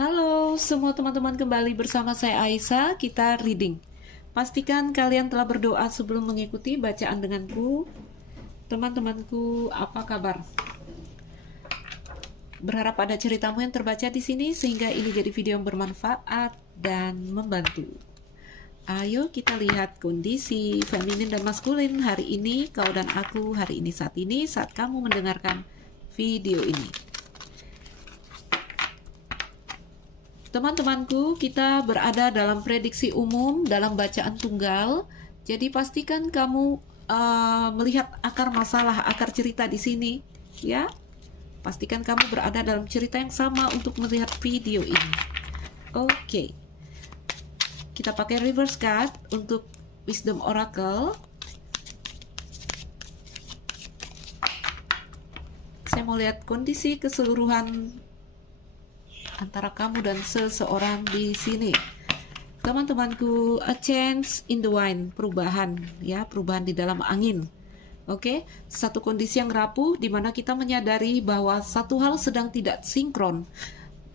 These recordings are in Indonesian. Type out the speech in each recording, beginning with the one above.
Halo semua teman-teman, kembali bersama saya Aisyah. Kita reading. Pastikan kalian telah berdoa sebelum mengikuti bacaan denganku. Teman-temanku, apa kabar? Berharap ada ceritamu yang terbaca di sini sehingga ini jadi video yang bermanfaat dan membantu. Ayo kita lihat kondisi feminin dan maskulin hari ini, kau dan aku hari ini saat kamu mendengarkan video ini. Teman-temanku, kita berada dalam prediksi umum dalam bacaan tunggal. Jadi pastikan kamu melihat akar masalah, akar cerita di sini, ya. Pastikan kamu berada dalam cerita yang sama untuk melihat video ini. Oke. Kita pakai reverse card untuk Wisdom Oracle. Saya mau lihat kondisi keseluruhan antara kamu dan seseorang di sini. Teman-temanku, a change in the wind, perubahan, ya, perubahan di dalam angin. Oke, satu kondisi yang rapuh di mana kita menyadari bahwa satu hal sedang tidak sinkron.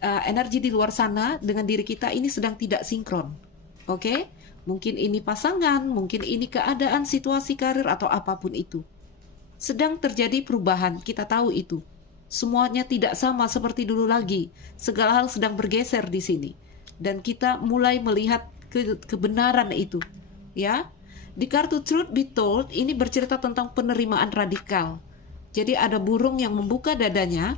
Energi di luar sana dengan diri kita ini sedang tidak sinkron. Oke, mungkin ini pasangan, mungkin ini keadaan, situasi karir atau apapun itu. Sedang terjadi perubahan, kita tahu itu. Semuanya tidak sama seperti dulu lagi. Segala hal sedang bergeser di sini. Dan kita mulai melihat kebenaran itu. Ya, di kartu Truth Be Told ini bercerita tentang penerimaan radikal. Jadi ada burung yang membuka dadanya.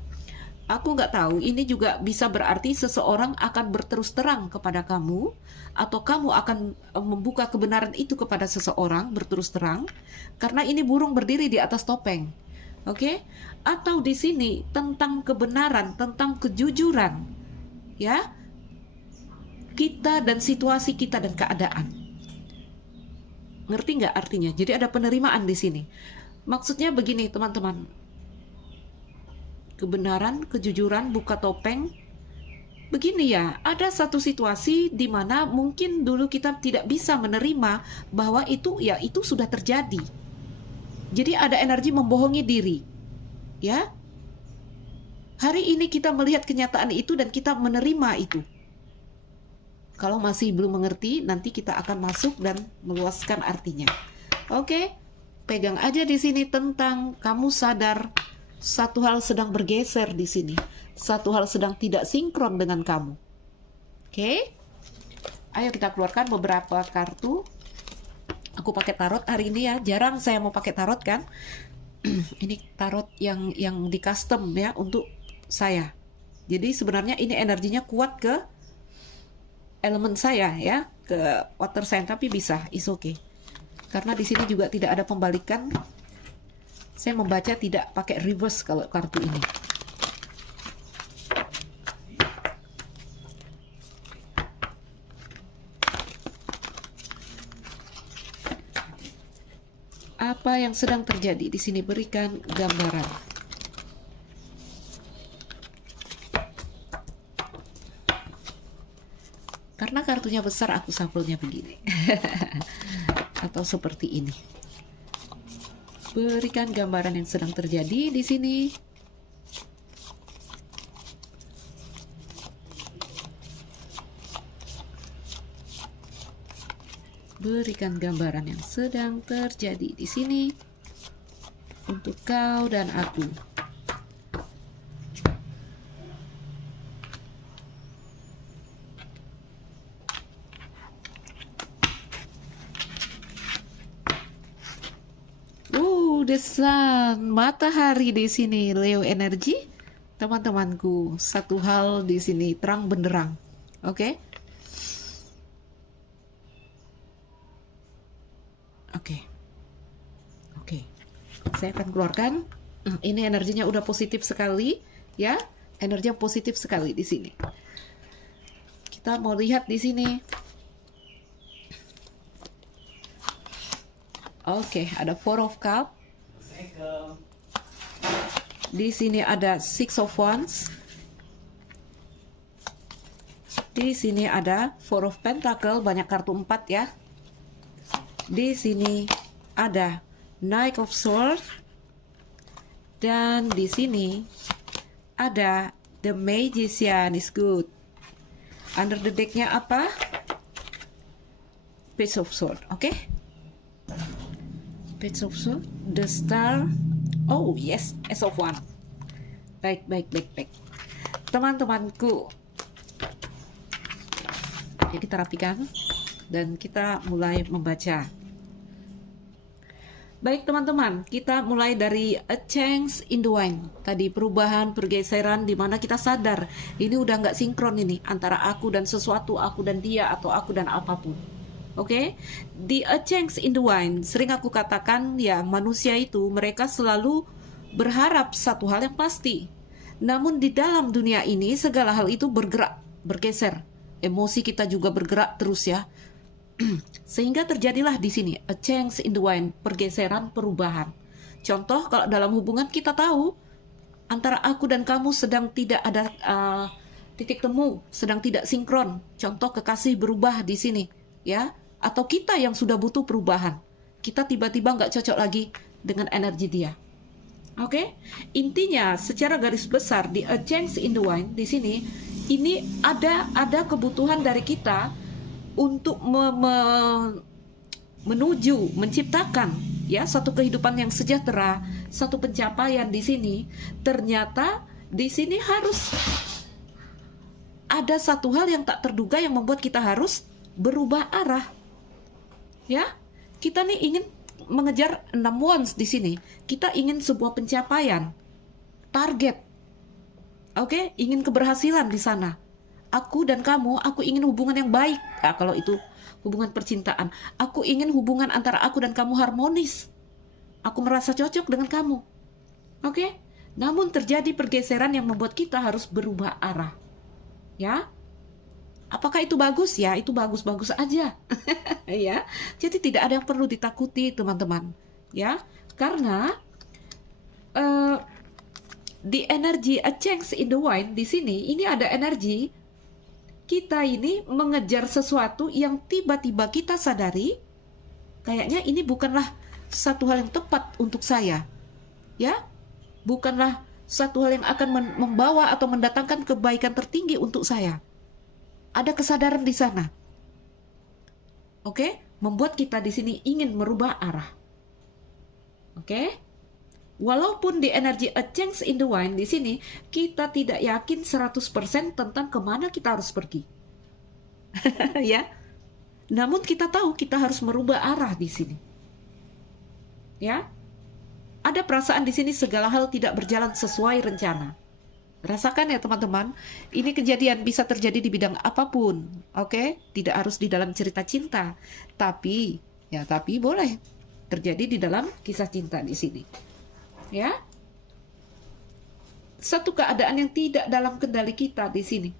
Aku nggak tahu, ini juga bisa berarti seseorang akan berterus terang kepada kamu, atau kamu akan membuka kebenaran itu kepada seseorang berterus terang, karena ini burung berdiri di atas topeng. Oke? Atau di sini tentang kebenaran, tentang kejujuran. Ya? Kita dan situasi kita dan keadaan. Ngerti nggak artinya? Jadi ada penerimaan di sini. Maksudnya begini, teman-teman. Kebenaran, kejujuran, buka topeng. Begini ya, ada satu situasi di mana mungkin dulu kita tidak bisa menerima bahwa itu sudah terjadi. Jadi ada energi membohongi diri. Ya. Hari ini kita melihat kenyataan itu dan kita menerima itu. Kalau masih belum mengerti, nanti kita akan masuk dan meluaskan artinya. Oke. Pegang aja di sini tentang kamu sadar satu hal sedang bergeser di sini. Satu hal sedang tidak sinkron dengan kamu. Oke? Ayo kita keluarkan beberapa kartu. Aku pakai tarot hari ini ya. Jarang saya mau pakai tarot kan. Ini tarot yang di custom ya untuk saya. Jadi sebenarnya ini energinya kuat ke elemen saya ya, ke water sign, tapi bisa, is okay. Karena di sini juga tidak ada pembalikan. Saya membaca tidak pakai reverse kalau kartu ini. Apa yang sedang terjadi di sini, berikan gambaran. Karena kartunya besar, aku shuffle-nya begini. Atau seperti ini. Berikan gambaran yang sedang terjadi di sini. Berikan gambaran yang sedang terjadi di sini untuk kau dan aku. The sun, matahari di sini, Leo energi. Teman-temanku, satu hal di sini terang benderang. Oke? Oke. Saya akan keluarkan. Ini energinya udah positif sekali, ya. Energi yang positif sekali di sini. Kita mau lihat di sini. Oke, ada Four of Cups. Di sini ada Six of Wands. Di sini ada Four of Pentacle, banyak kartu 4 ya. Di sini ada Knight of Swords. Dan di sini ada The Magician is good. Under the deck-nya apa? Page of Sword, oke? Page of Sword, the Star. Oh yes, Ace of One. Baik. Teman-temanku, ya kita rapikan dan kita mulai membaca. Baik teman-teman, kita mulai dari a change in the wind. Tadi perubahan, pergeseran di mana kita sadar ini udah nggak sinkron ini antara aku dan sesuatu, aku dan dia, atau aku dan apapun. Oke, di a change in the wind sering aku katakan ya, manusia itu mereka selalu berharap satu hal yang pasti. Namun di dalam dunia ini segala hal itu bergerak, bergeser. Emosi kita juga bergerak terus ya. Sehingga terjadilah di sini a change in the wind, pergeseran, perubahan. Contoh kalau dalam hubungan kita tahu antara aku dan kamu sedang tidak ada titik temu, sedang tidak sinkron. Contoh kekasih berubah di sini, ya. Atau kita yang sudah butuh perubahan, kita tiba-tiba nggak cocok lagi dengan energi dia. Oke, intinya secara garis besar di a change in the wind di sini ini ada kebutuhan dari kita untuk menuju menciptakan ya satu kehidupan yang sejahtera, satu pencapaian di sini. Ternyata di sini harus ada satu hal yang tak terduga yang membuat kita harus berubah arah. Ya, kita nih ingin mengejar 6 wands di sini. Kita ingin sebuah pencapaian, target. Oke, ingin keberhasilan di sana. Aku dan kamu, aku ingin hubungan yang baik. Nah, kalau itu hubungan percintaan, aku ingin hubungan antara aku dan kamu harmonis. Aku merasa cocok dengan kamu. Oke? Namun terjadi pergeseran yang membuat kita harus berubah arah. Ya? Apakah itu bagus? Ya, itu bagus-bagus aja. Ya. Jadi tidak ada yang perlu ditakuti, teman-teman. Ya. Karena di energi a change in the wind di sini, ini ada energi kita ini mengejar sesuatu yang tiba-tiba kita sadari kayaknya ini bukanlah satu hal yang tepat untuk saya. Ya. Bukanlah satu hal yang akan membawa atau mendatangkan kebaikan tertinggi untuk saya. Ada kesadaran di sana. Oke, membuat kita di sini ingin merubah arah. Oke? Walaupun di energi a change in the wind di sini kita tidak yakin 100% tentang kemana kita harus pergi. Ya. Namun kita tahu kita harus merubah arah di sini. Ya. Ada perasaan di sini segala hal tidak berjalan sesuai rencana. Rasakan ya teman-teman, ini kejadian bisa terjadi di bidang apapun, oke? Tidak harus di dalam cerita cinta, tapi boleh terjadi di dalam kisah cinta di sini, ya. Satu keadaan yang tidak dalam kendali kita di sini.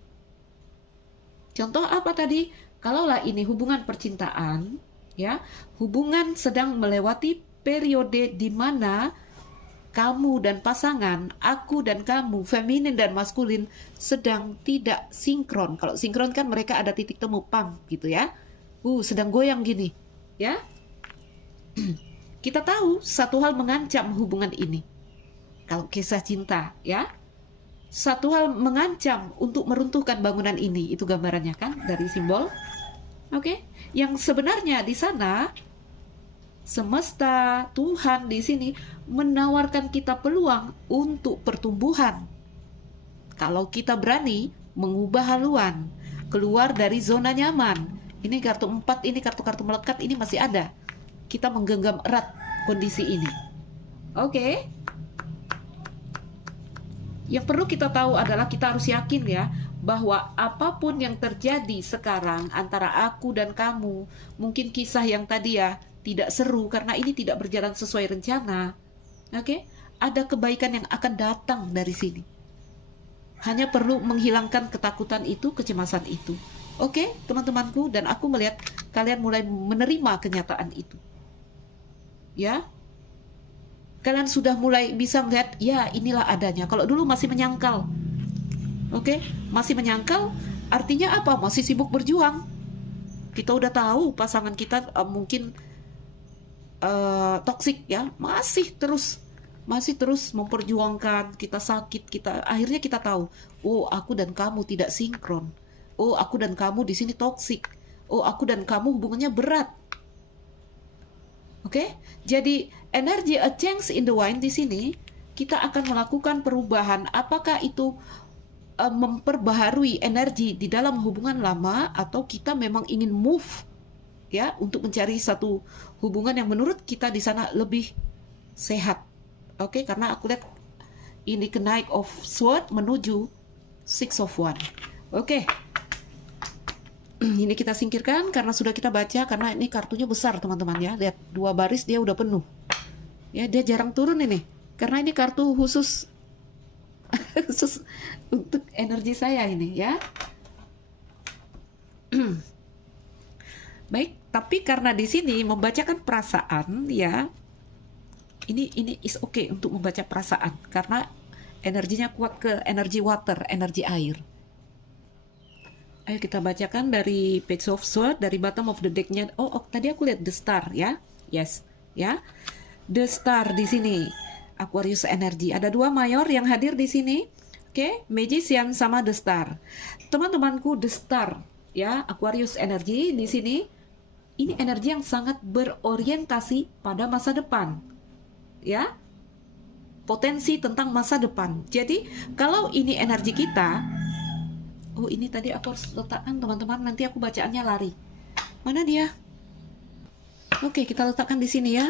Contoh apa tadi? Kalaulah ini hubungan percintaan, ya, hubungan sedang melewati periode di mana kamu dan pasangan, aku dan kamu, feminin dan maskulin sedang tidak sinkron. Kalau sinkron kan mereka ada titik temu, pam gitu ya. Sedang goyang gini, ya. Kita tahu satu hal mengancam hubungan ini. Kalau kisah cinta, ya. Satu hal mengancam untuk meruntuhkan bangunan ini, itu gambarannya kan dari simbol. Oke, yang sebenarnya di sana semesta, Tuhan di sini menawarkan kita peluang untuk pertumbuhan. Kalau kita berani mengubah haluan, keluar dari zona nyaman. Ini kartu 4, ini kartu-kartu melekat, ini masih ada. Kita menggenggam erat kondisi ini. Oke. Yang perlu kita tahu adalah kita harus yakin ya, bahwa apapun yang terjadi sekarang antara aku dan kamu, mungkin kisah yang tadi ya, tidak seru karena ini tidak berjalan sesuai rencana. Oke, ada kebaikan yang akan datang dari sini. Hanya perlu menghilangkan ketakutan itu, kecemasan itu. Oke, teman-temanku, dan aku melihat kalian mulai menerima kenyataan itu. Ya, kalian sudah mulai bisa melihat, ya inilah adanya. Kalau dulu masih menyangkal. Oke, masih menyangkal, artinya apa? Masih sibuk berjuang. Kita udah tahu pasangan kita mungkin toksik ya, masih terus memperjuangkan, kita sakit, akhirnya kita tahu, aku dan kamu tidak sinkron. Oh, aku dan kamu di sini toksik. Oh, aku dan kamu hubungannya berat. Oke? Jadi energi a change in the wind di sini kita akan melakukan perubahan. Apakah itu memperbaharui energi di dalam hubungan lama, atau kita memang ingin move ya untuk mencari satu hubungan yang menurut kita di sana lebih sehat. Oke, karena aku lihat ini ke Knight of Sword menuju Six of Wands. Oke. Ini kita singkirkan karena sudah kita baca, karena ini kartunya besar teman-teman ya. Lihat 2 baris dia udah penuh. Ya, dia jarang turun ini. Karena ini kartu khusus khusus untuk energi saya ini ya. Baik, tapi karena di sini membacakan perasaan ya. Ini is okay untuk membaca perasaan karena energinya kuat ke energi water, energi air. Ayo kita bacakan dari Page of Swords, dari bottom of the deck-nya. Oh, tadi aku lihat the star ya. Yes, ya. The star di sini. Aquarius energi. Ada 2 mayor yang hadir di sini. Oke, Magician sama the star. Teman-temanku, the star ya, Aquarius energi di sini. Ini energi yang sangat berorientasi pada masa depan. Ya. Potensi tentang masa depan. Jadi, kalau ini energi kita, oh, ini tadi aku harus letakkan teman-teman, nanti aku bacaannya lari. Mana dia? Oke, kita letakkan di sini ya.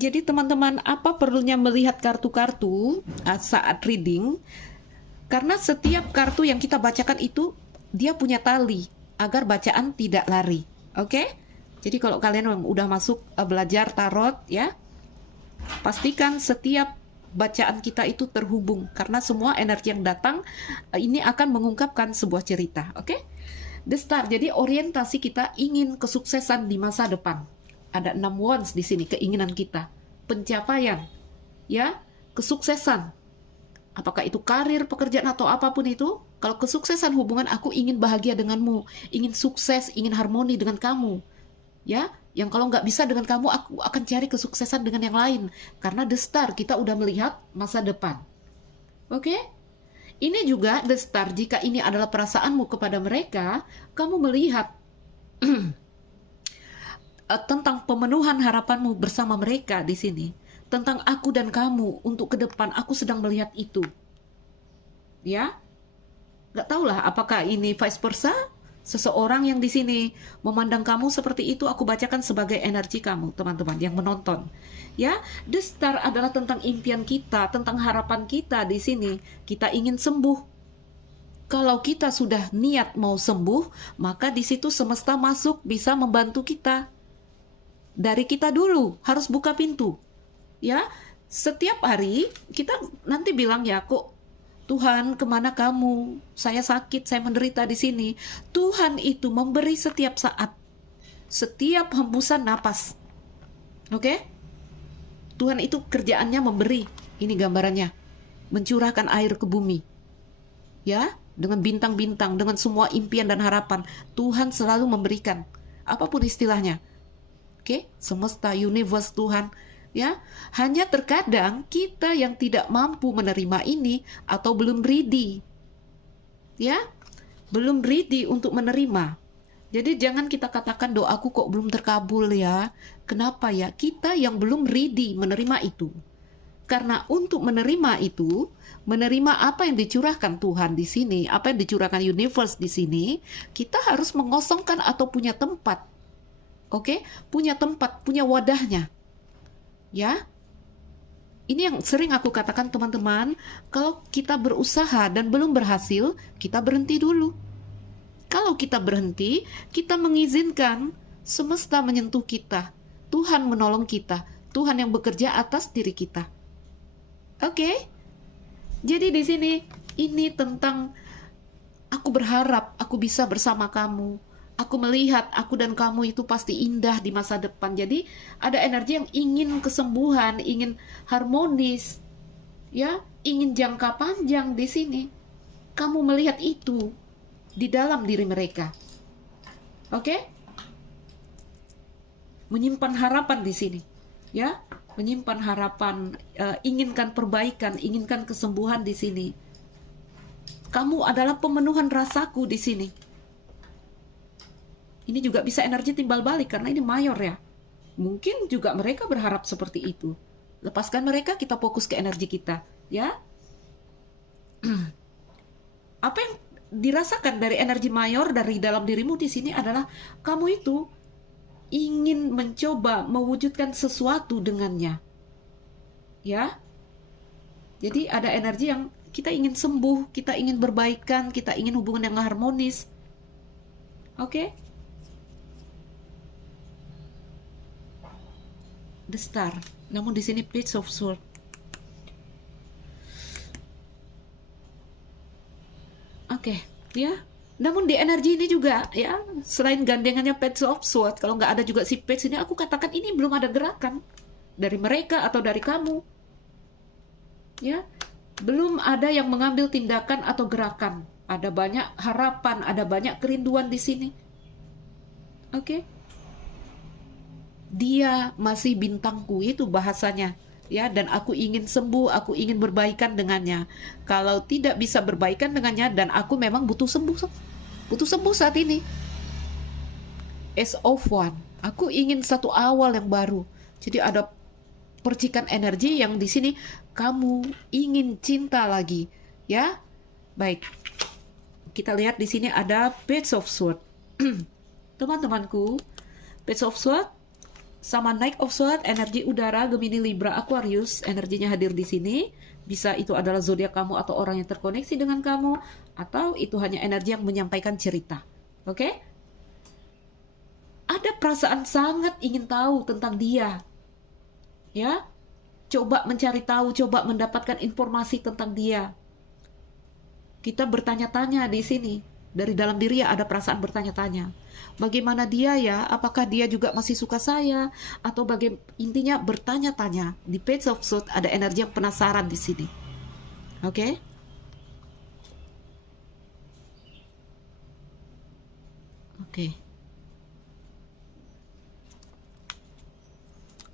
Jadi teman-teman, apa perlunya melihat kartu-kartu saat reading? Karena setiap kartu yang kita bacakan itu, dia punya tali, agar bacaan tidak lari. Oke? Jadi kalau kalian udah masuk belajar tarot ya, pastikan setiap bacaan kita itu terhubung, karena semua energi yang datang ini akan mengungkapkan sebuah cerita. Oke? The Star, jadi orientasi kita ingin kesuksesan di masa depan. Ada 6 wands di sini, keinginan kita, pencapaian, ya, kesuksesan. Apakah itu karir, pekerjaan atau apapun itu? Kalau kesuksesan hubungan, aku ingin bahagia denganmu, ingin sukses, ingin harmoni dengan kamu, ya. Yang kalau nggak bisa dengan kamu, aku akan cari kesuksesan dengan yang lain. Karena the star, kita udah melihat masa depan. Oke? Ini juga the star, jika ini adalah perasaanmu kepada mereka, kamu melihat tentang pemenuhan harapanmu bersama mereka di sini. Tentang aku dan kamu untuk ke depan, aku sedang melihat itu. Ya? Nggak tahulah apakah ini vice versa. Seseorang yang di sini memandang kamu seperti itu, aku bacakan sebagai energi kamu, teman-teman yang menonton. Ya, the star adalah tentang impian kita, tentang harapan kita di sini. Kita ingin sembuh. Kalau kita sudah niat mau sembuh, maka di situ semesta masuk bisa membantu kita. Dari kita dulu harus buka pintu. Ya, setiap hari kita nanti bilang ya, kok Tuhan, kemana kamu? Saya sakit, saya menderita di sini. Tuhan itu memberi setiap saat, setiap hembusan napas. Oke? Tuhan itu kerjaannya memberi. Ini gambarannya. Mencurahkan air ke bumi. Ya, dengan bintang-bintang, dengan semua impian dan harapan. Tuhan selalu memberikan. Apapun istilahnya. Oke? Semesta, universe, Tuhan. Ya, hanya terkadang kita yang tidak mampu menerima ini atau belum ready. Ya, belum ready untuk menerima. Jadi jangan kita katakan doaku kok belum terkabul ya. Kenapa ya? Kita yang belum ready menerima itu. Karena untuk menerima itu, menerima apa yang dicurahkan Tuhan di sini, apa yang dicurahkan universe di sini, kita harus mengosongkan atau punya tempat. Oke? Punya tempat, punya wadahnya. Ya, ini yang sering aku katakan teman-teman, kalau kita berusaha dan belum berhasil, kita berhenti dulu. Kalau kita berhenti, kita mengizinkan semesta menyentuh kita, Tuhan menolong kita, Tuhan yang bekerja atas diri kita. Oke? Jadi di sini, ini tentang aku berharap aku bisa bersama kamu. Aku melihat aku dan kamu itu pasti indah di masa depan. Jadi ada energi yang ingin kesembuhan, ingin harmonis, ya, ingin jangka panjang di sini. Kamu melihat itu di dalam diri mereka. Oke? Menyimpan harapan di sini, ya, menyimpan harapan, inginkan perbaikan, inginkan kesembuhan di sini. Kamu adalah pemenuhan rasaku di sini. Ini juga bisa energi timbal balik karena ini mayor ya. Mungkin juga mereka berharap seperti itu. Lepaskan mereka, kita fokus ke energi kita, ya. Apa yang dirasakan dari energi mayor dari dalam dirimu di sini adalah kamu itu ingin mencoba mewujudkan sesuatu dengannya. Ya. Jadi ada energi yang kita ingin sembuh, kita ingin berbaikan, kita ingin hubungan yang harmonis. Oke? The Star. Namun di sini Page of Swords. Oke, ya. Namun di energi ini juga ya, selain gandengannya Page of Swords, kalau nggak ada juga si Page ini, aku katakan ini belum ada gerakan dari mereka atau dari kamu. Ya, belum ada yang mengambil tindakan atau gerakan. Ada banyak harapan, ada banyak kerinduan di sini. Oke. Dia masih bintangku, itu bahasanya. Ya, dan aku ingin sembuh, aku ingin berbaikan dengannya. Kalau tidak bisa berbaikan dengannya, dan aku memang butuh sembuh saat ini. Ace of One, aku ingin satu awal yang baru. Jadi ada percikan energi yang di sini kamu ingin cinta lagi, ya. Baik. Kita lihat di sini ada Page of Swords. Teman-temanku, Page of Swords sama Knight of Swords, energi udara, Gemini, Libra, Aquarius, energinya hadir di sini. Bisa itu adalah zodiak kamu atau orang yang terkoneksi dengan kamu, atau itu hanya energi yang menyampaikan cerita. Oke? Ada perasaan sangat ingin tahu tentang dia. Ya? Coba mencari tahu, coba mendapatkan informasi tentang dia. Kita bertanya-tanya di sini. Dari dalam diri ya ada perasaan bertanya-tanya. Bagaimana dia ya? Apakah dia juga masih suka saya? Atau intinya bertanya-tanya. Di Page of Swords ada energi yang penasaran di sini. Oke? Oke.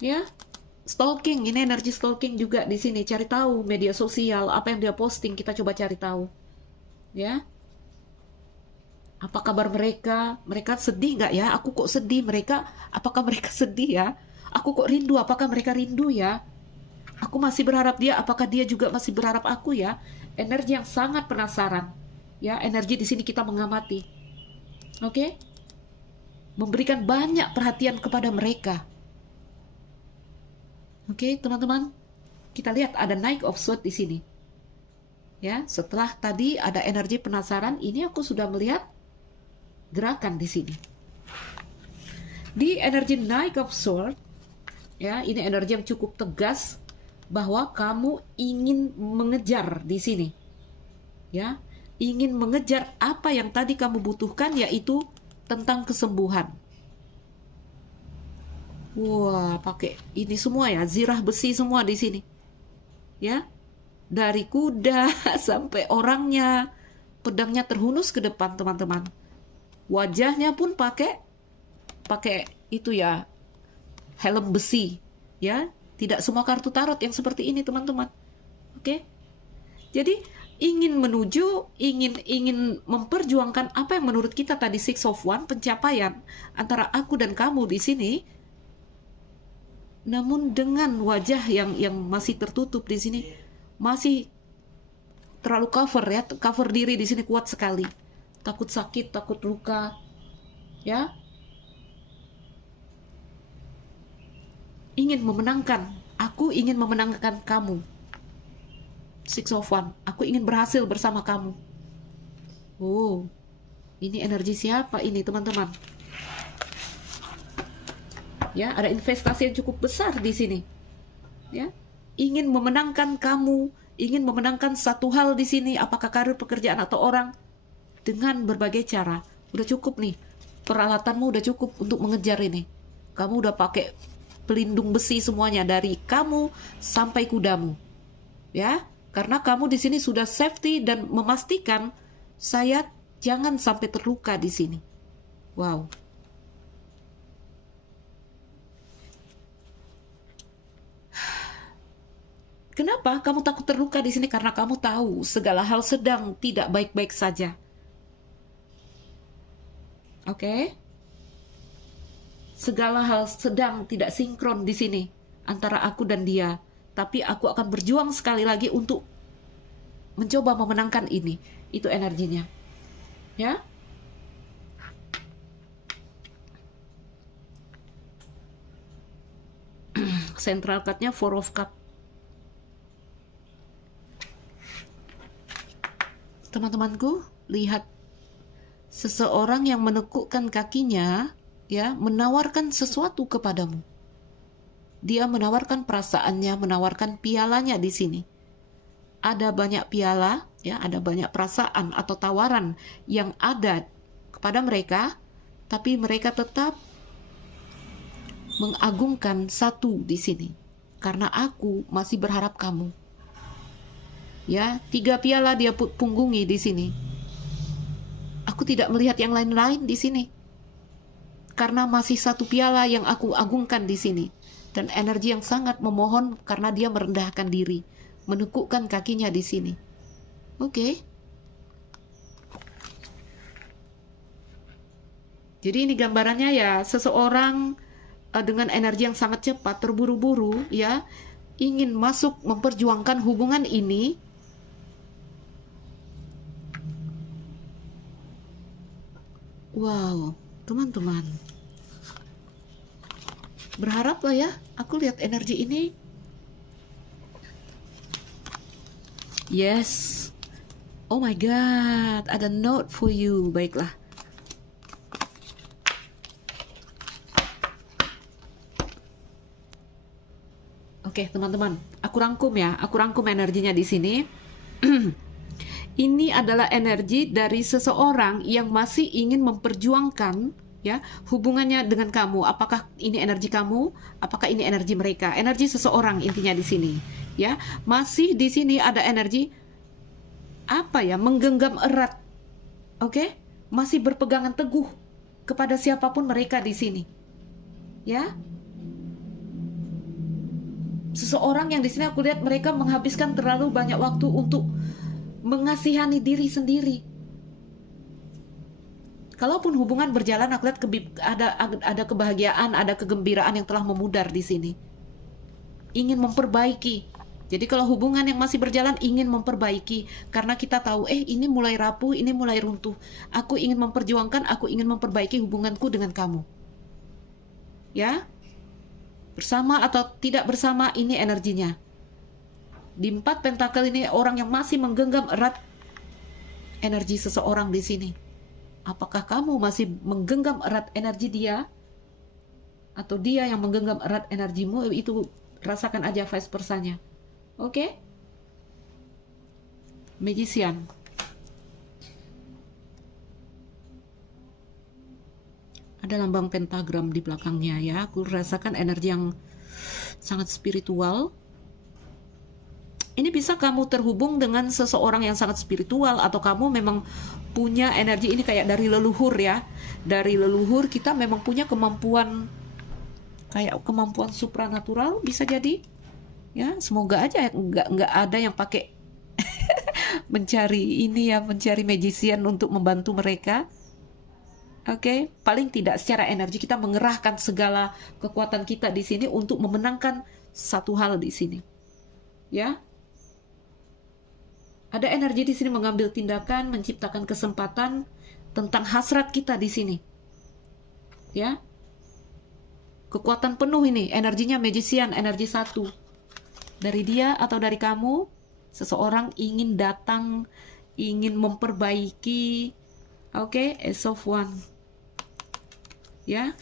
Ya, stalking. Ini energi stalking juga di sini. Cari tahu media sosial, apa yang dia posting, kita coba cari tahu. Ya. Apa kabar mereka? Mereka sedih nggak ya? Aku kok sedih. Apakah mereka sedih ya? Aku kok rindu. Apakah mereka rindu ya? Aku masih berharap dia. Apakah dia juga masih berharap aku ya? Energi yang sangat penasaran. Ya, energi di sini kita mengamati. Oke? Memberikan banyak perhatian kepada mereka. Oke, teman-teman. Kita lihat ada Knight of Swords di sini. Ya, setelah tadi ada energi penasaran, ini aku sudah melihat gerakan di sini. Di energi Knight of Swords, ya, ini energi yang cukup tegas bahwa kamu ingin mengejar di sini. Ya, ingin mengejar apa yang tadi kamu butuhkan, yaitu tentang kesembuhan. Wah, pakai ini semua ya, zirah besi semua di sini. Ya. Dari kuda sampai orangnya, pedangnya terhunus ke depan, teman-teman. Wajahnya pun pakai itu ya, helm besi, ya. Tidak semua kartu tarot yang seperti ini, teman-teman. Oke. Jadi ingin memperjuangkan apa yang menurut kita tadi Six of Wands, pencapaian antara aku dan kamu di sini. Namun dengan wajah yang masih tertutup di sini, masih terlalu cover diri di sini kuat sekali. Takut sakit, takut luka, ya. Aku ingin memenangkan kamu. Six of Wands, aku ingin berhasil bersama kamu. Oh, ini energi siapa ini, teman-teman? Ya, ada investasi yang cukup besar di sini. Ya, ingin memenangkan kamu, ingin memenangkan satu hal di sini, apakah karir, pekerjaan, atau orang, dengan berbagai cara. Udah cukup nih, peralatanmu udah cukup untuk mengejar ini. Kamu udah pakai pelindung besi semuanya, dari kamu sampai kudamu. Ya, karena kamu di sini sudah safety dan memastikan saya jangan sampai terluka di sini. Wow. Kenapa kamu takut terluka di sini? Karena kamu tahu segala hal sedang tidak baik-baik saja. Oke? Segala hal sedang tidak sinkron di sini antara aku dan dia. Tapi aku akan berjuang sekali lagi untuk mencoba memenangkan ini. Itu energinya. Ya? Central card-nya Four of Cup. Teman-temanku, lihat seseorang yang menekukkan kakinya, ya, menawarkan sesuatu kepadamu. Dia menawarkan perasaannya, menawarkan pialanya di sini. Ada banyak piala, ya, ada banyak perasaan atau tawaran yang ada kepada mereka, tapi mereka tetap mengagungkan satu di sini. Karena aku masih berharap kamu. Ya, 3 piala dia punggungi di sini. Aku tidak melihat yang lain-lain di sini. Karena masih 1 piala yang aku agungkan di sini. Dan energi yang sangat memohon karena dia merendahkan diri. Menekukkan kakinya di sini. Oke. Jadi ini gambarannya ya, seseorang dengan energi yang sangat cepat, terburu-buru, ya, ingin masuk memperjuangkan hubungan ini. Wow, teman-teman, berharaplah ya, aku lihat energi ini. Yes. Oh my God, ada note for you. Baiklah. Oke, teman-teman, aku rangkum ya. Aku rangkum energinya di sini. Ini adalah energi dari seseorang yang masih ingin memperjuangkan, ya, hubungannya dengan kamu. Apakah ini energi kamu? Apakah ini energi mereka? Energi seseorang intinya di sini, ya. Masih di sini ada energi apa ya? Menggenggam erat. Oke? Masih berpegangan teguh kepada siapapun mereka di sini. Ya? Seseorang yang di sini aku lihat mereka menghabiskan terlalu banyak waktu untuk mengasihani diri sendiri. Kalaupun hubungan berjalan, aku lihat ada kebahagiaan, ada kegembiraan yang telah memudar di sini. Ingin memperbaiki. Jadi kalau hubungan yang masih berjalan ingin memperbaiki, karena kita tahu, ini mulai rapuh, ini mulai runtuh. Aku ingin memperjuangkan, aku ingin memperbaiki hubunganku dengan kamu. Ya, bersama atau tidak bersama, ini energinya. Di 4 pentakel ini orang yang masih menggenggam erat energi seseorang di sini. Apakah kamu masih menggenggam erat energi dia? Atau dia yang menggenggam erat energimu? Itu rasakan aja vice versanya. Oke? Magician. Ada lambang pentagram di belakangnya ya. Aku rasakan energi yang sangat spiritual. Ini bisa kamu terhubung dengan seseorang yang sangat spiritual, atau kamu memang punya energi ini kayak dari leluhur ya. Dari leluhur kita memang punya kemampuan, kayak kemampuan supranatural bisa jadi. Ya, semoga aja nggak ada yang pakai mencari ini ya, mencari magician untuk membantu mereka. Oke, paling tidak secara energi kita mengerahkan segala kekuatan kita di sini untuk memenangkan satu hal di sini. Ya. Ada energi di sini mengambil tindakan, menciptakan kesempatan tentang hasrat kita di sini. Ya. Kekuatan penuh ini, energinya magician, energi 1. Dari dia atau dari kamu, seseorang ingin datang, ingin memperbaiki. Oke, Ace of Wands. Ya.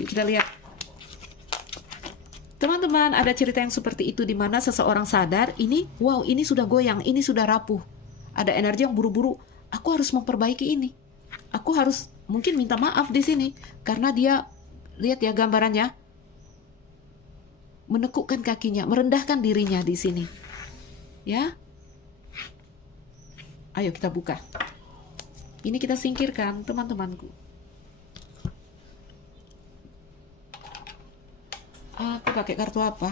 Yuk kita lihat. Teman-teman, ada cerita yang seperti itu di mana seseorang sadar, ini sudah goyang, ini sudah rapuh. Ada energi yang buru-buru, aku harus memperbaiki ini. Aku harus mungkin minta maaf di sini karena dia, lihat ya gambarannya, menekukkan kakinya, merendahkan dirinya di sini. Ya. Ayo kita buka. Ini kita singkirkan, teman-temanku. Aku pakai kartu apa?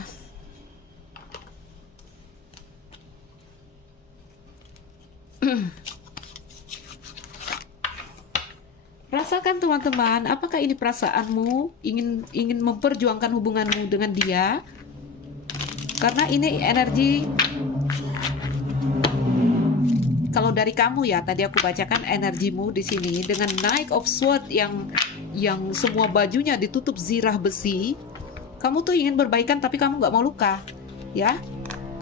Rasakan teman-teman, apakah ini perasaanmu ingin memperjuangkan hubunganmu dengan dia? Karena ini energi, kalau dari kamu ya, tadi aku bacakan energimu di sini dengan Knight of Swords yang semua bajunya ditutup zirah besi. Kamu tuh ingin berbaikan tapi kamu nggak mau luka, ya?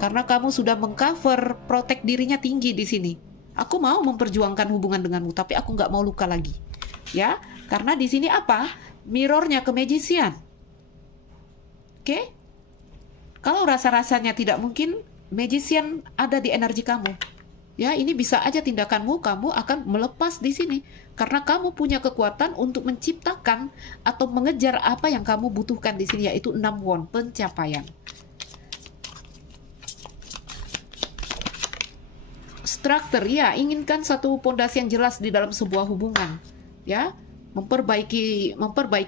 Karena kamu sudah mengcover, protect dirinya tinggi di sini. Aku mau memperjuangkan hubungan denganmu, tapi aku nggak mau luka lagi. Ya, karena di sini apa? Mirrornya ke Magician. Oke? Kalau rasa-rasanya tidak mungkin, Magician ada di energi kamu. Ya, ini bisa aja tindakanmu, kamu akan melepas di sini. Karena kamu punya kekuatan untuk menciptakan atau mengejar apa yang kamu butuhkan di sini, yaitu 6 won, pencapaian. Struktur, ya, inginkan satu pondasi yang jelas di dalam sebuah hubungan. Ya, memperbaiki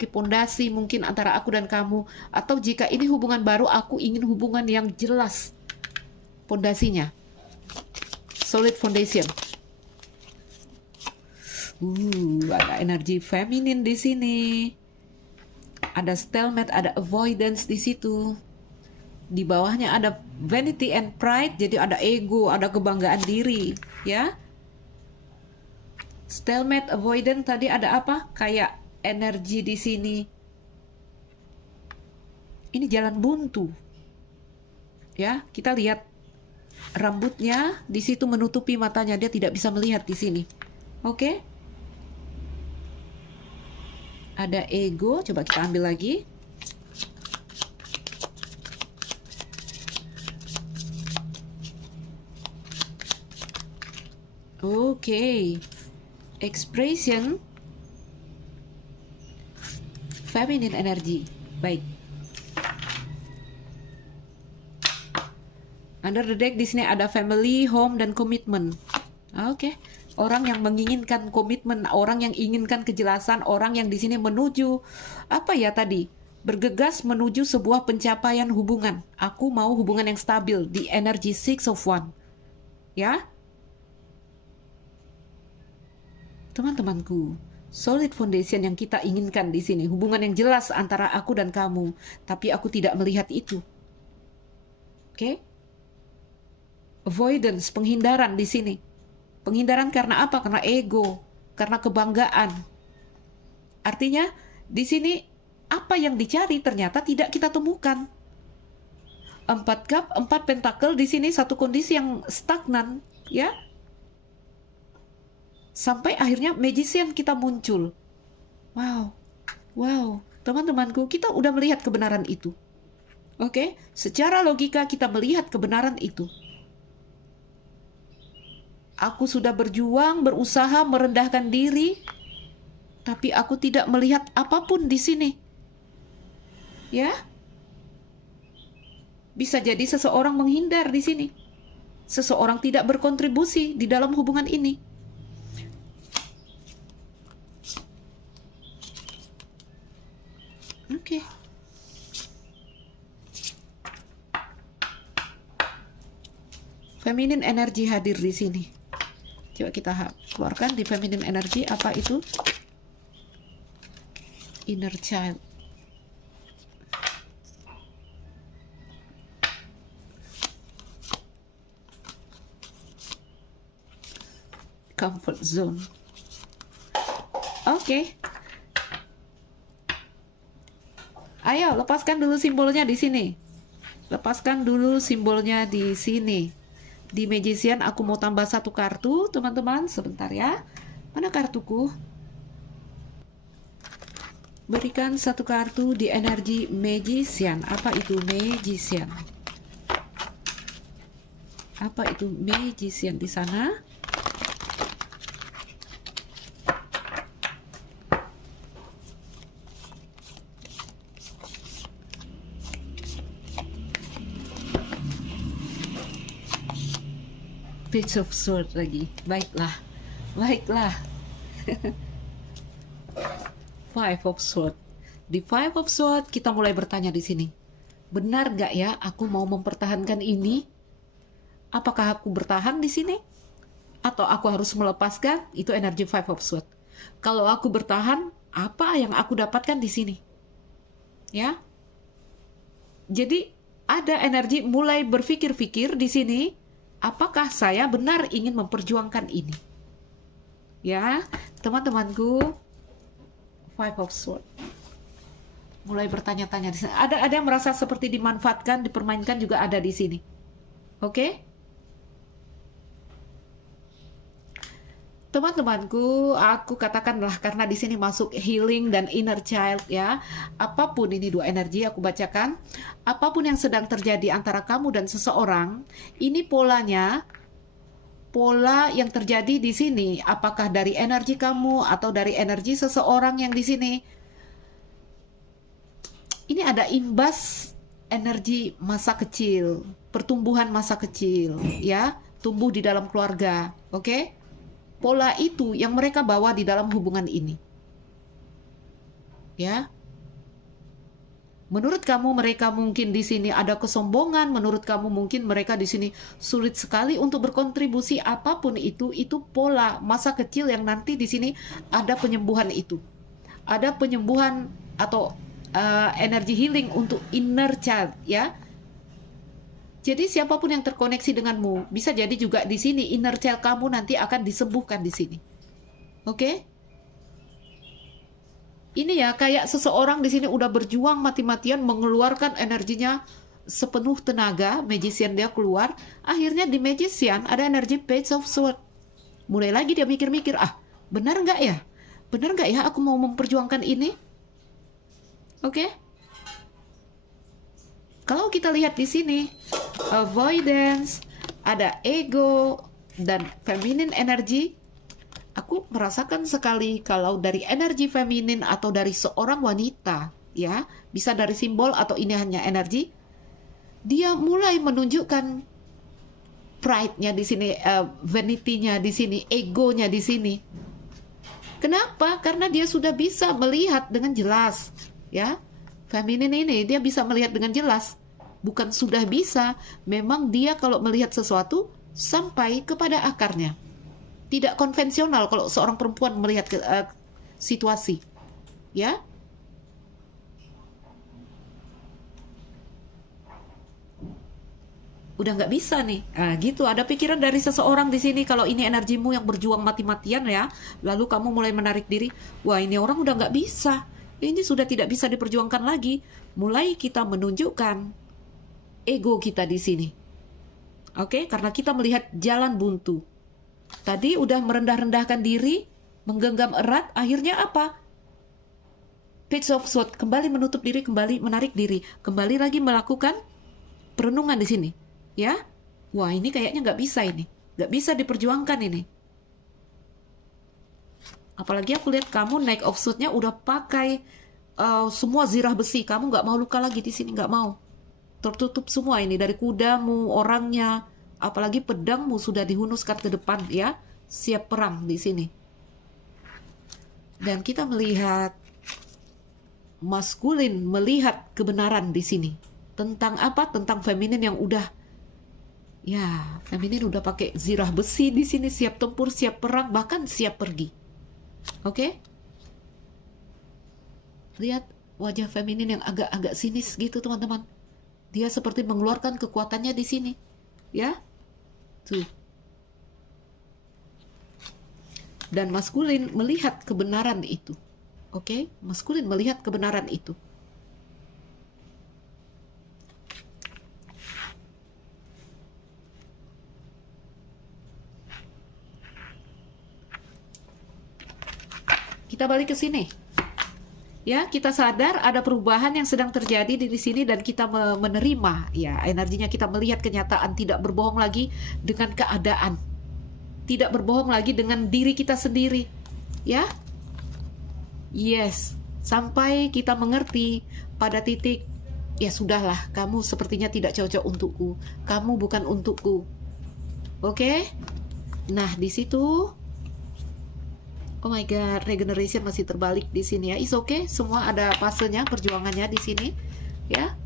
pondasi mungkin antara aku dan kamu, atau jika ini hubungan baru, aku ingin hubungan yang jelas pondasinya, solid foundation. Ada energi feminin di sini, ada stalemate, ada avoidance di situ. Di bawahnya ada vanity and pride, jadi ada ego, ada kebanggaan diri, ya. Stalemate, avoidant, tadi ada apa? Kayak energi di sini. Ini jalan buntu. Ya, kita lihat rambutnya di situ menutupi matanya, dia tidak bisa melihat di sini. Oke? Ada ego, coba kita ambil lagi. Oke. Expression, feminine energy. Baik. Under the deck di sini ada family, home, dan komitmen. Oke. Orang yang menginginkan komitmen, orang yang inginkan kejelasan, orang yang di sini menuju apa ya tadi? Bergegas menuju sebuah pencapaian hubungan. Aku mau hubungan yang stabil di energi 6 of Wands. Ya? Teman-temanku, solid foundation yang kita inginkan di sini, hubungan yang jelas antara aku dan kamu, tapi aku tidak melihat itu. Oke? Avoidance, penghindaran di sini. Penghindaran karena apa? Karena ego, karena kebanggaan. Artinya, di sini apa yang dicari ternyata tidak kita temukan. 4 cup, 4 pentakel di sini satu kondisi yang stagnan, ya? Sampai akhirnya magician kita muncul. Wow, teman-temanku, kita udah melihat kebenaran itu. Oke, secara logika kita melihat kebenaran itu. Aku sudah berjuang, berusaha merendahkan diri, tapi aku tidak melihat apapun di sini. Ya, bisa jadi seseorang menghindar di sini. Seseorang tidak berkontribusi di dalam hubungan ini. Oke. Feminine energy hadir di sini. Coba kita keluarkan di feminine energy, apa itu? Inner child. Comfort zone. Oke. Ayo, lepaskan dulu simbolnya di sini. Lepaskan dulu simbolnya di sini. Di Magician aku mau tambah satu kartu, teman-teman. Sebentar ya. Mana kartuku? Berikan satu kartu di energi Magician. Apa itu Magician? Apa itu Magician di sana? Page of Swords lagi. Baiklah. Five of Swords. Di Five of Swords kita mulai bertanya di sini. Benar gak ya aku mau mempertahankan ini? Apakah aku bertahan di sini? atau aku harus melepaskan, itu energi Five of Swords. Kalau aku bertahan, apa yang aku dapatkan di sini? Ya. Jadi ada energi mulai berpikir-pikir di sini, apakah saya benar ingin memperjuangkan ini? Ya, teman-temanku, Five of Swords. Mulai bertanya-tanya di sini. Ada yang merasa seperti dimanfaatkan, dipermainkan juga ada di sini. Oke? Teman-temanku, aku katakanlah karena di sini masuk healing dan inner child ya. Apapun ini dua energi aku bacakan, apapun yang sedang terjadi antara kamu dan seseorang, ini polanya, pola yang terjadi di sini, apakah dari energi kamu atau dari energi seseorang yang di sini. Ini ada imbas energi masa kecil, pertumbuhan masa kecil ya, tumbuh di dalam keluarga, oke? Pola itu yang mereka bawa di dalam hubungan ini. Ya. Menurut kamu mereka mungkin di sini ada kesombongan, menurut kamu mungkin mereka di sini sulit sekali untuk berkontribusi apapun itu pola masa kecil yang nanti di sini ada penyembuhan itu. Ada penyembuhan atau energi healing untuk inner child ya. Jadi siapapun yang terkoneksi denganmu, bisa jadi juga di sini inner child kamu nanti akan disembuhkan di sini. Oke? Ini ya kayak seseorang di sini udah berjuang mati-matian mengeluarkan energinya sepenuh tenaga, magician dia keluar, akhirnya di magician ada energi Page of Swords. Mulai lagi dia mikir-mikir, benar nggak ya? Benar nggak ya aku mau memperjuangkan ini? Oke? Kalau kita lihat di sini, avoidance, ada ego, dan feminine energy. Aku merasakan sekali kalau dari energi feminin atau dari seorang wanita, ya, bisa dari simbol atau ini hanya energi, dia mulai menunjukkan pride-nya di sini, vanity-nya di sini, egonya di sini. Kenapa? Karena dia sudah bisa melihat dengan jelas, ya. Feminin ini dia bisa melihat dengan jelas, bukan sudah bisa, memang dia kalau melihat sesuatu sampai kepada akarnya. Tidak konvensional kalau seorang perempuan melihat situasi, ya. Udah nggak bisa nih, gitu. Ada pikiran dari seseorang di sini kalau ini energimu yang berjuang mati-matian ya, lalu kamu mulai menarik diri, wah ini orang udah nggak bisa. Ini sudah tidak bisa diperjuangkan lagi. Mulai kita menunjukkan ego kita di sini. Oke, karena kita melihat jalan buntu. Tadi udah merendah-rendahkan diri, menggenggam erat, akhirnya apa? Page of Swords, kembali menutup diri, kembali menarik diri, kembali lagi melakukan perenungan di sini. Ya, wah ini kayaknya nggak bisa ini. Nggak bisa diperjuangkan ini. Apalagi aku lihat kamu Knight of Swords-nya udah pakai semua zirah besi. Kamu nggak mau luka lagi di sini, nggak mau. Tertutup semua ini dari kudamu, orangnya, apalagi pedangmu sudah dihunuskan ke depan ya, siap perang di sini. Dan kita melihat maskulin melihat kebenaran di sini. Tentang apa? Tentang feminin yang udah ya, feminin udah pakai zirah besi di sini, siap tempur, siap perang, bahkan siap pergi. Oke? Lihat wajah feminin yang agak-agak sinis gitu, teman-teman. Dia seperti mengeluarkan kekuatannya di sini. Ya? Tuh. Dan maskulin melihat kebenaran itu. Oke? Maskulin melihat kebenaran itu. Kita balik ke sini. Ya, kita sadar ada perubahan yang sedang terjadi di sini dan kita menerima. Ya, energinya kita melihat kenyataan, tidak berbohong lagi dengan keadaan. Tidak berbohong lagi dengan diri kita sendiri. Ya. Yes, sampai kita mengerti pada titik ya sudahlah, kamu sepertinya tidak cocok untukku. Kamu bukan untukku. Oke? Nah, di situ oh my god, regeneration masih terbalik di sini ya. It's okay, semua ada fasenya, perjuangannya di sini, ya.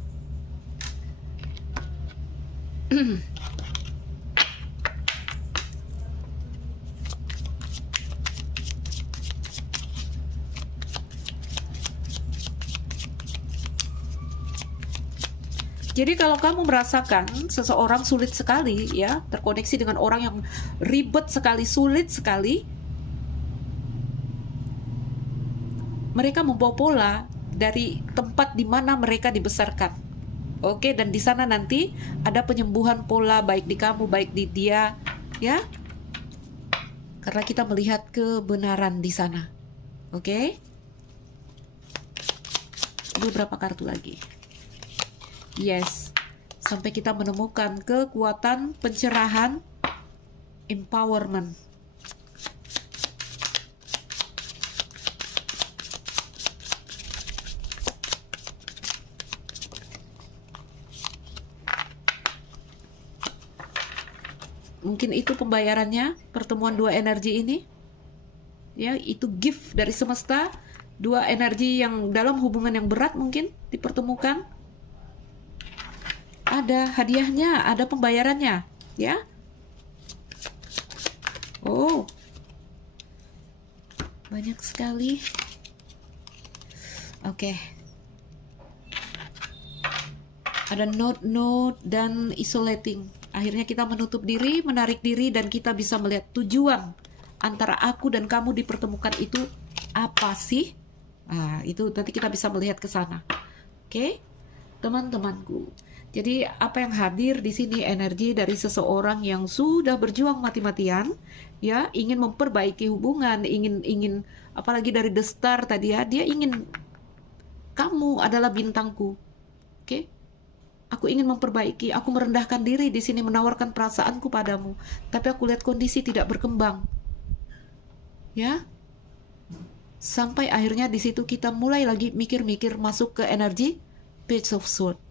Jadi kalau kamu merasakan seseorang sulit sekali ya, terkoneksi dengan orang yang ribet sekali, sulit sekali, mereka membawa pola dari tempat di mana mereka dibesarkan. Oke, dan di sana nanti ada penyembuhan pola baik di kamu, baik di dia, ya. Karena kita melihat kebenaran di sana. Oke. Beberapa kartu lagi. Yes, sampai kita menemukan kekuatan pencerahan, empowerment. Mungkin itu pembayarannya, pertemuan dua energi ini. Ya, itu gift dari semesta, dua energi yang dalam hubungan yang berat mungkin dipertemukan. Ada hadiahnya, ada pembayarannya, ya. Oh, banyak sekali. Oke. Ada note dan isolating. Akhirnya kita menutup diri, menarik diri, dan kita bisa melihat tujuan antara aku dan kamu dipertemukan itu apa sih? Nah, itu nanti kita bisa melihat ke sana. Oke, teman-temanku. Jadi apa yang hadir di sini energi dari seseorang yang sudah berjuang mati-matian, ya, ingin memperbaiki hubungan, ingin apalagi dari the start tadi ya, dia ingin kamu adalah bintangku. Oke? Aku ingin memperbaiki, aku merendahkan diri di sini, menawarkan perasaanku padamu, tapi aku lihat kondisi tidak berkembang. Ya? Sampai akhirnya di situ kita mulai lagi mikir-mikir masuk ke energi Page of Swords.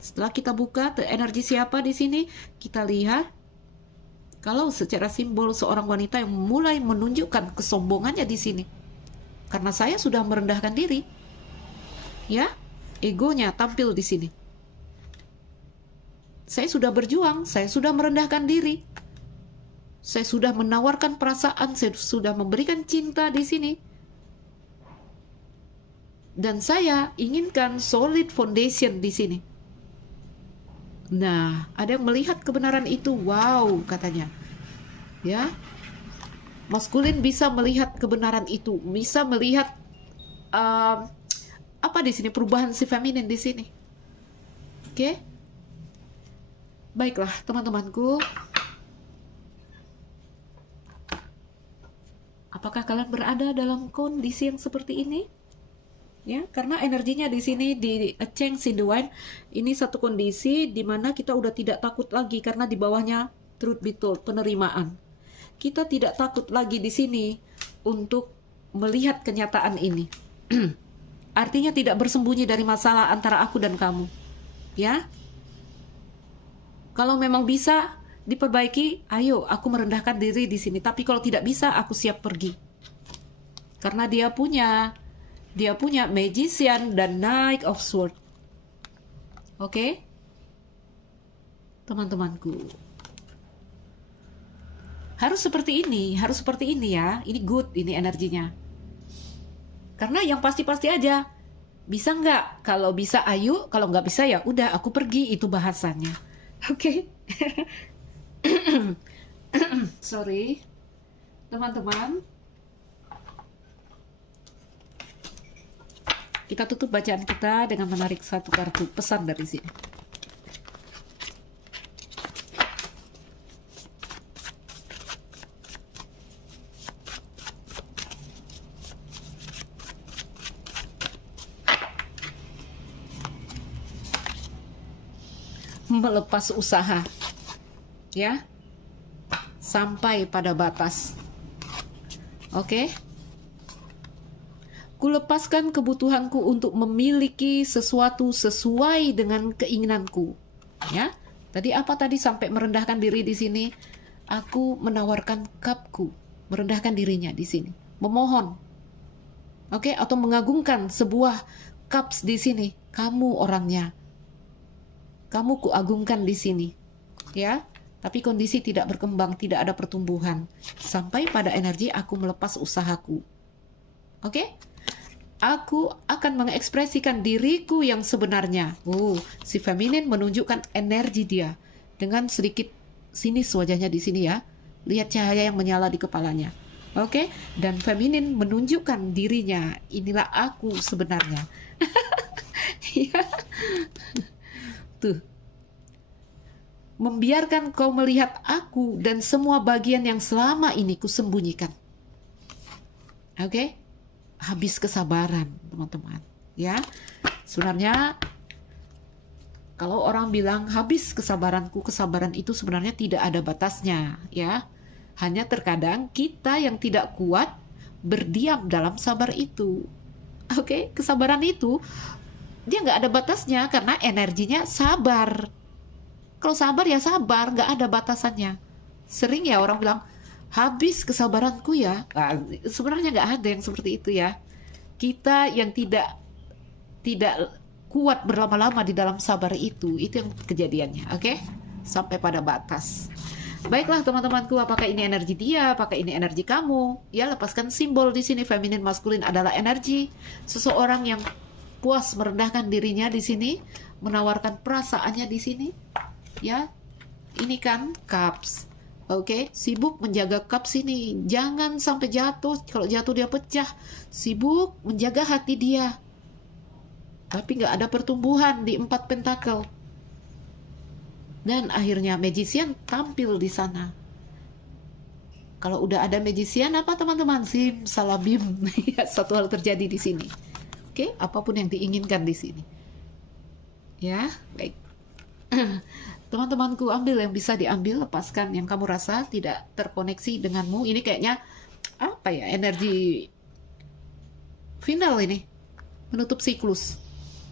Setelah kita buka energi siapa di sini, kita lihat kalau secara simbol seorang wanita yang mulai menunjukkan kesombongannya di sini. Karena saya sudah merendahkan diri. Ya, egonya tampil di sini. Saya sudah berjuang, saya sudah merendahkan diri. Saya sudah menawarkan perasaan, saya sudah memberikan cinta di sini. Dan saya inginkan solid foundation di sini. Nah, ada yang melihat kebenaran itu, wow, katanya. Ya, maskulin bisa melihat kebenaran itu, bisa melihat apa di sini perubahan si feminin di sini. Oke, baiklah teman-temanku. Apakah kalian berada dalam kondisi yang seperti ini? Ya, karena energinya di sini di A Change in the Wind ini satu kondisi di mana kita udah tidak takut lagi karena di bawahnya truth be told, penerimaan. Kita tidak takut lagi di sini untuk melihat kenyataan ini. Artinya tidak bersembunyi dari masalah antara aku dan kamu. Ya. Kalau memang bisa diperbaiki, ayo aku merendahkan diri di sini. Tapi kalau tidak bisa, aku siap pergi. Karena dia punya Magician dan Knight of Swords. Oke? Teman-temanku. Harus seperti ini ya. Ini good, ini energinya. Karena yang pasti-pasti aja. Bisa nggak? Kalau bisa ayo, kalau nggak bisa ya udah aku pergi, itu bahasanya. Oke? Sorry. Teman-teman. Kita tutup bacaan kita dengan menarik satu kartu pesan dari sini. Melepas usaha. Ya. Sampai pada batas. Oke? Kulepaskan kebutuhanku untuk memiliki sesuatu sesuai dengan keinginanku. Ya, tadi apa tadi sampai merendahkan diri di sini? Aku menawarkan cupku, merendahkan dirinya di sini, memohon, oke, atau mengagungkan sebuah cups di sini. Kamu orangnya, kamu kuagungkan di sini, ya. Tapi kondisi tidak berkembang, tidak ada pertumbuhan, sampai pada energi aku melepas usahaku. Oke? Aku akan mengekspresikan diriku yang sebenarnya. Si feminin menunjukkan energi dia dengan sedikit sinis wajahnya di sini ya. Lihat cahaya yang menyala di kepalanya. Oke, dan feminin menunjukkan dirinya. Inilah aku sebenarnya. Ya. Tuh. Membiarkan kau melihat aku dan semua bagian yang selama ini kusembunyikan. Oke? Habis kesabaran, teman-teman. Ya. Sebenarnya kalau orang bilang habis kesabaranku, kesabaran itu sebenarnya tidak ada batasnya, ya. Hanya terkadang kita yang tidak kuat berdiam dalam sabar itu. Oke, kesabaran itu dia nggak ada batasnya karena energinya sabar. Kalau sabar ya sabar, nggak ada batasannya. Sering ya orang bilang, habis kesabaranku ya. Nah, sebenarnya nggak ada yang seperti itu ya. Kita yang tidak kuat berlama-lama di dalam sabar itu yang kejadiannya, oke? Sampai pada batas. Baiklah teman-temanku, apakah ini energi dia, apakah ini energi kamu? Ya, lepaskan simbol di sini. Feminin maskulin adalah energi seseorang yang puas merendahkan dirinya di sini, menawarkan perasaannya di sini. Ya, ini kan cups. Oke, sibuk menjaga cups ini. Jangan sampai jatuh. Kalau jatuh dia pecah. Sibuk menjaga hati dia. Tapi nggak ada pertumbuhan di 4 pentakel. Dan akhirnya magician tampil di sana. Kalau udah ada magician apa teman-teman? Sim salabim. Satu hal terjadi di sini. Oke, apapun yang diinginkan di sini. Ya, baik. Teman-temanku, ambil yang bisa diambil, lepaskan yang kamu rasa tidak terkoneksi denganmu. Ini kayaknya apa ya, energi final ini, menutup siklus.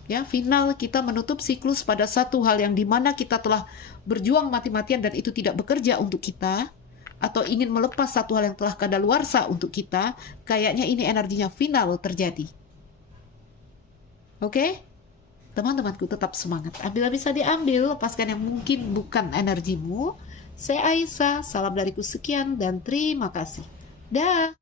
Ya, final kita menutup siklus pada satu hal yang dimana kita telah berjuang mati-matian dan itu tidak bekerja untuk kita, atau ingin melepas satu hal yang telah kadaluarsa untuk kita. Kayaknya ini energinya final terjadi. Oke? Teman-temanku, tetap semangat. Ambil bisa diambil, lepaskan yang mungkin bukan energimu. Saya Aisyah, salam dariku sekian dan terima kasih. Dah.